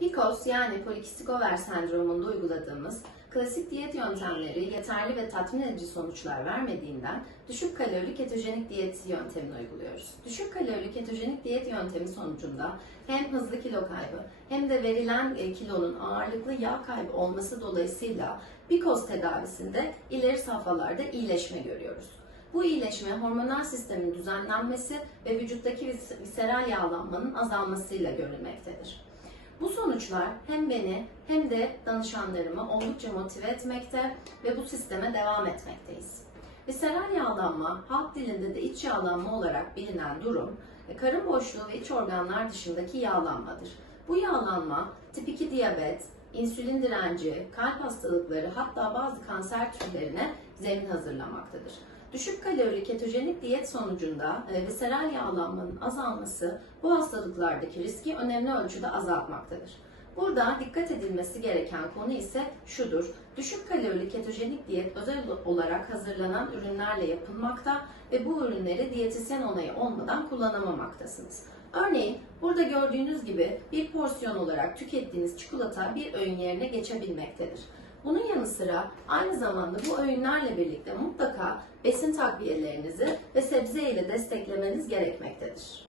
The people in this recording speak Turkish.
PCOS yani polikistik over sendromunda uyguladığımız klasik diyet yöntemleri yeterli ve tatmin edici sonuçlar vermediğinden düşük kalorili ketojenik diyet yöntemini uyguluyoruz. Düşük kalorili ketojenik diyet yöntemi sonucunda hem hızlı kilo kaybı hem de verilen e, kilonun ağırlıklı yağ kaybı olması dolayısıyla PCOS tedavisinde ileri safhalarda iyileşme görüyoruz. Bu iyileşme hormonal sistemin düzenlenmesi ve vücuttaki vis- visceral yağlanmanın azalmasıyla görülmektedir. Sonuçlar hem beni hem de danışanlarımı oldukça motive etmekte ve bu sisteme devam etmekteyiz. Visceral yağlanma, halk dilinde de iç yağlanma olarak bilinen durum, e, karın boşluğu ve iç organlar dışındaki yağlanmadır. Bu yağlanma tip 2 diyabet, insülin direnci, kalp hastalıkları hatta bazı kanser türlerine zemin hazırlamaktadır. Düşük kalorili ketojenik diyet sonucunda e, visceral yağlanmanın azalması bu hastalıklardaki riski önemli ölçüde azaltmaktadır. Burada dikkat edilmesi gereken konu ise şudur. Düşük kalorili ketojenik diyet özel olarak hazırlanan ürünlerle yapılmakta ve bu ürünleri diyetisyen onayı olmadan kullanamamaktasınız. Örneğin burada gördüğünüz gibi bir porsiyon olarak tükettiğiniz çikolata bir öğün yerine geçebilmektedir. Bunun yanı sıra aynı zamanda bu öğünlerle birlikte mutlaka besin takviyelerinizi ve sebze ile desteklemeniz gerekmektedir.